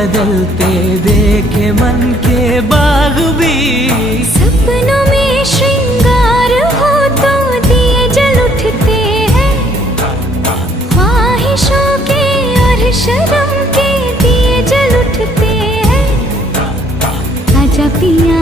बदलते देखे मन के बाग भी। सपनों में श्रृंगार हो तो दिए जल उठते हैं, ख्वाहिशों के और शर्म के दिए जल उठते हैं। आजा पिया